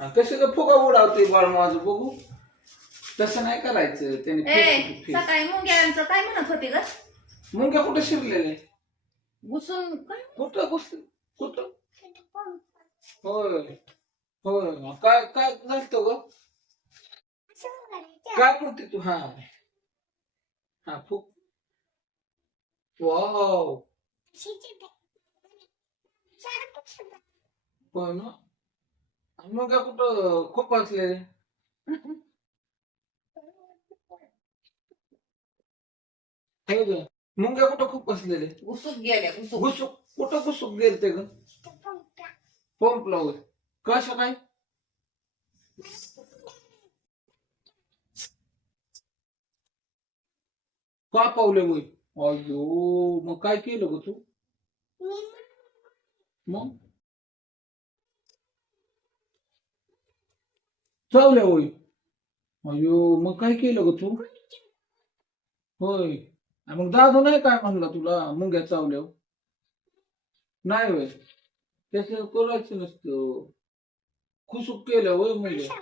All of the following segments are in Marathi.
कशी ग फुगा उडावते बाळ माझं बघू. तसं नाही करायचं त्याने. सकाळी मुंग्यांचं काय म्हणत होती ग? मुंग्या कुठं शिरलेले? घुसून काय? कुठं घुसले? कुठं? होय होय. काय काय घालतो ग? काय म्हणते तू? हा हा फुक. वाव. होय ना. मुंग्या कुठं खूप असलेले? हो ग. मुंग्या कुठं खूप असलेले? घुसूक गेल्या घुसूक. घुसूक कुठं घुसूक गेलते ग? पंप लावून. कसं काय? का पावले होय? अयो मग काय केलं ग तू? मग चावल्या होय? अयो मग काय केलं ग तू? होय. आणि मग दादू नाही काय म्हणला तुला मुंग्या चावल्या? नाही होय. त्याचं करायचं नसतं. घुसूक केलं होय मुंग्या.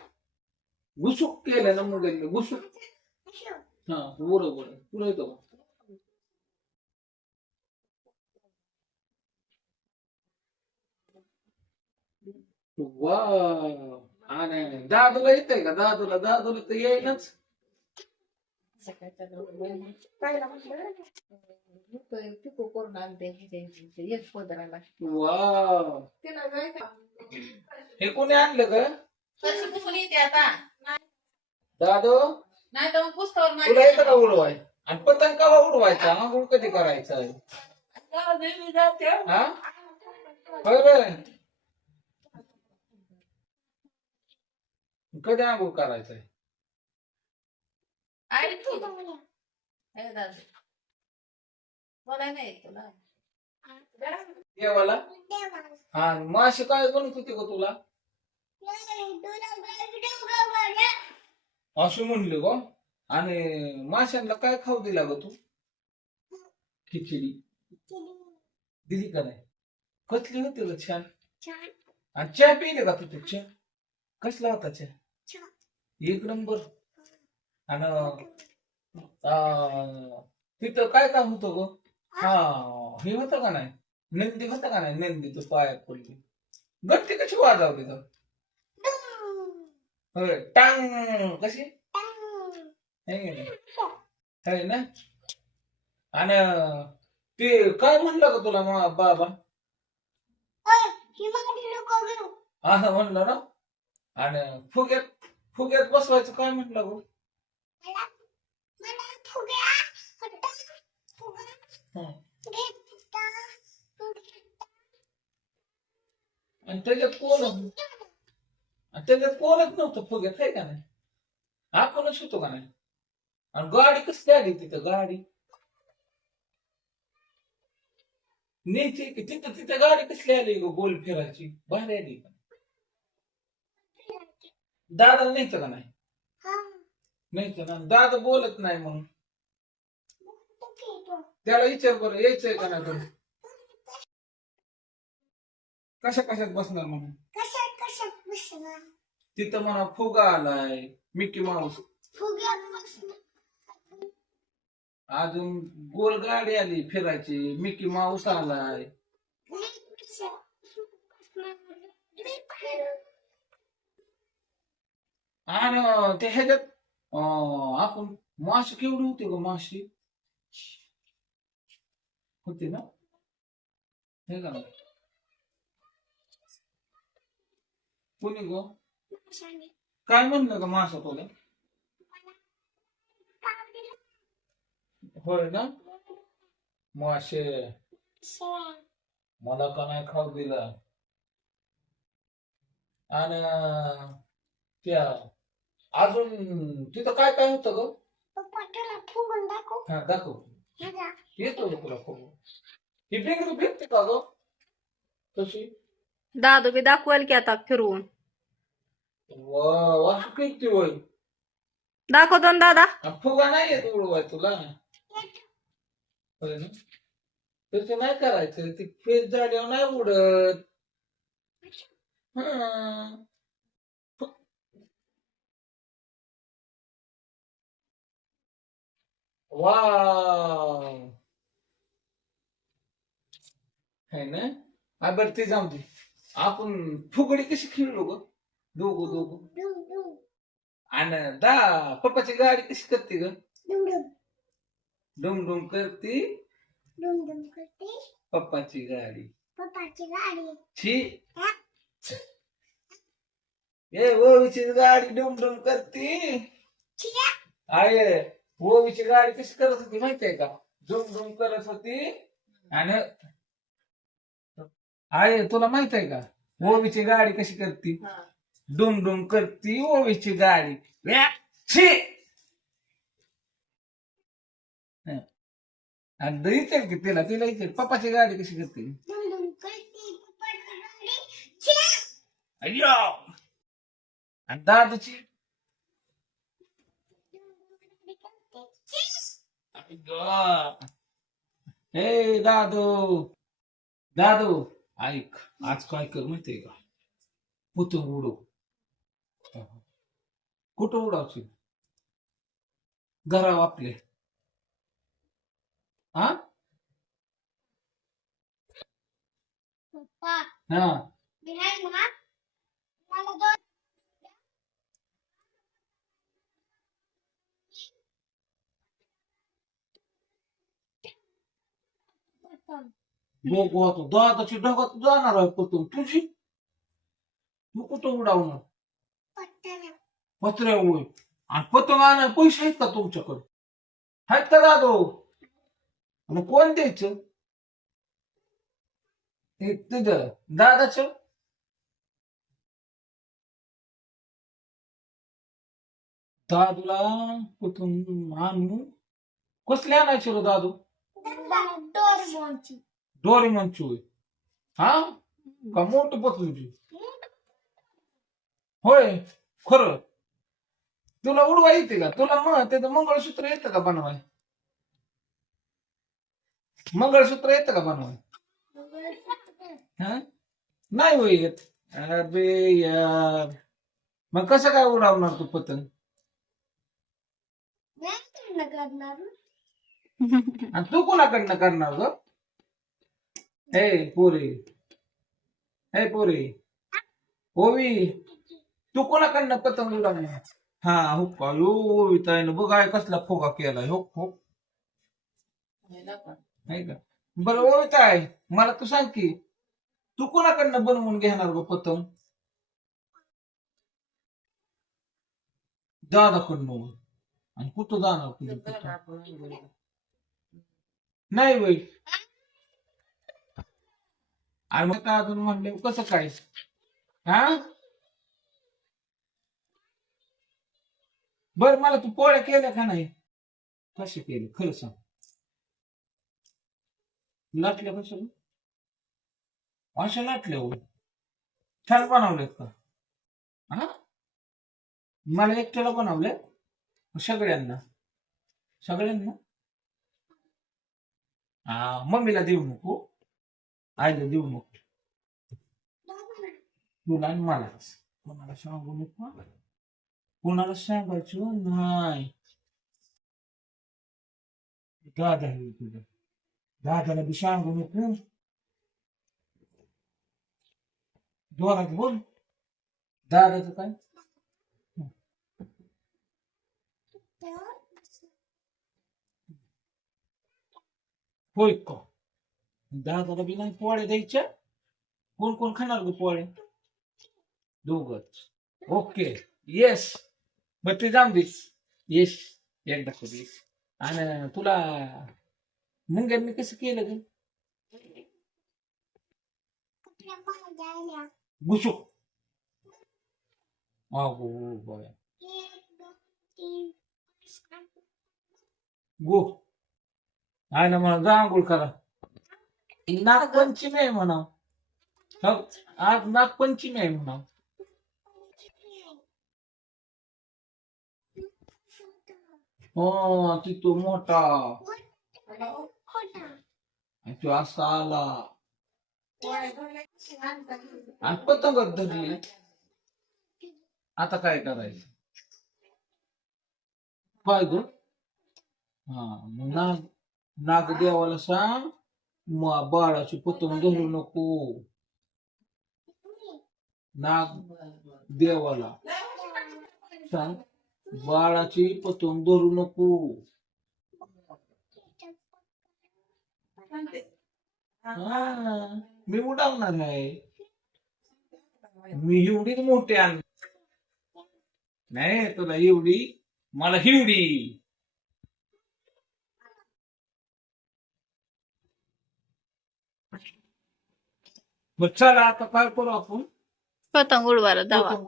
घुसूक केलं ना मुंग्यांनी घुसूक. हा बरोबर तुला येतं का? वा. आणि दादूला येतंय का? दादूला तर येईनच. पिको करून आणते एक पदराला. वा. तिला काय हे कोणी आणलं ग? कशी पुसून येते आता? दादू नाही तर मग पुस्तकावर तुला येतं का उडवाय? आणि पतंग केव्हा उडवायचा? आंघोळ कधी करायचा? हा होय रे. कधी आंघोळ करायचंय? आई तू हे दादा मला नाही येत तुला. देवाला. हा माशी काय बनत होती ग तुला? अशी म्हणली ग. आणि माशांना काय खाऊ दिला ग तू? खिचडी दिली का नाही? कसली होती ग छान? आणि चहा पिली का तू? चहा कसला होता चहा? एक नंबर. आणि तिथं काय काय होतं ग? हा हे होतं का नाही? नंदी होता का नाही? नंदी तू पायात पडली. गट्टी कशी वाजवली तर? होय टांग कशी? है ना. आणि ते काय म्हणलं का तुला बाबा? असं म्हणलं ना. आणि फुग्यात फुग्यात बसवायचं काय म्हटलं गो? आणि त्याच्यात कोणच नव्हतं फुग्यात आहे का नाही? आपणच होतो का नाही? आणि गाडी कसली आली तिथं? गाडी न्यायची की तिथं तिथं गाडी कसली आली ग गोल फिरायची? भारी आली का? दादाला न्यायचं का नाही? न्यायचं ना. दादा बोलत नाही मग त्याला विचार बरं यायचंय का नाही तर कशा कशात बसणार म्हणून? तिथं म्हणा फुगा आलाय मिकी माऊस. अजून गोल गाडी आली फिरायची मिकी माऊस आलाय. आणि ते ह्याच्यात आपण माशी केवढी होती ग? माशी होती ना हे का? कोणी ग? काय म्हणलं ग मासा तुला? होय ना. मासे मला का नाही खाऊ दिला. आणि त्या अजून तिथं काय काय होतं ग? हा दाखव. येतो तुला खूप. ही फिंगर भेटते का ग तशी? दादू बी दाखवाल की आता फिरवून. वा असं किती होय? दाखवतो ना दादा. फुगा नाही येत उडवाय तुला? होय ना. तसं नाही करायचं. ती फेस झाल्यावर नाही उडत. हं. वाव है ना. बरं ते जाऊ दे. आपण फुगडी कशी खेळलो ग दोघं दोघं. आणि पप्पाची गाडी कशी करते ग. डुम डुम करते पप्पाची गाडी. छी. ए ओवीची गाडी डुम डुम करते. आहे ओवीची गाडी कशी करत होती माहितीये का. डुम डुम करत होती. आणि आहे तुला माहित आहे का ओवीची गाडी कशी करती. हा. डुम डुम करती ओवीची गाडी. व्या, छी. हं. आणि विचार की तिला तिला विचार पप्पाची गाडी कशी करते. अय्यो. आणि दादूची. अय्यो. हे दादू दादू ऐक आज काय कर माहितीये का पतंग उडव. कुठं उडावची घराव आपले. हा हा बघू आता दादाची ढगात जाणार आहे पतंग तुझी. तू कुठं उडावणार पत्र्यावर. आणि पतंग आणायला पैसे आहेत का तुमच्याकडे. आहेत का दादू. मग कोण द्यायचं. हे तुझं दादाचं. दादूला पतंग आणू कसले आणायचे रे दादू. डोरेमॉनची होय. हा का मोठी पतंगची. होय खरं. तुला उडवा येते का तुला त्याचं मंगळसूत्र येतं का बनवाय. मंगळसूत्र येतं का बनवाय. हा नाही होय येत. अरे यार मग कसं काय उडावणार तू पतंग. आणि तू कोणाकडनं करणार ग. हे पोरे हे पोरे ओवी तू कोणाकडनं पतंग उडवणार. हा हो का यो ओविताईनं बघाय कसला फोगा केलाय हो हो. नाही का बरं ओविताई मला तू सांग की तू कोणाकडनं बनवून घेणार ग पतंग. दादाकडनं. आणि कुठं जाणार तुझं पतंग. नाही बाई. आणि मग आता अजून म्हणले कसं काय. हा बर मला तू पोळ्या केल्या का नाही. कसे केले खरं सांग. लाटल्या कशा अशा लाटल्या हो. छान बनवलेत का. हा मला एकट्याला बनवले सगळ्यांना सगळ्यांना. हा मम्मीला देऊ नको आईला देऊ नको. तुला आणि मला कोणाला सांगू नको. कोणाला सांगायचं नाही. दादा आहे तुझं. दादाला बी सांगू नको. जोरात बोल. दादाचं काय. होय का दादाला बी नाही पोळ्या द्यायच्या. कोण कोण खाणार ग पोळ्या. दोघच. Okay yes. मग ते जाऊन देस. येस एकदा कधी. आणि तुला मुंग्यांनी कसं केलं ग. घुसू. अगो बया गो. आहे ना म्हणा जा आंघोळ करा. नागपंचमी आहे म्हणा. हो, आज नागपंचमी आहे म्हणा. हो ती तो मोठा. आणि तो असा आला आणि पतंगच धरली. आता काय करायचं? काय ग? हा मग नाग देवाला सांग, बाळाची पतंग धरू नको. नाग देवाला सांग, बाळाची पतंग धरू नको. हा, मी उडावणार आहे. मी एवढीच मोठी आण नाही तुला एवढी, मला हिवडी. बरं चला आता काय करू आपण? पतंग उडवायला जावा. पतंग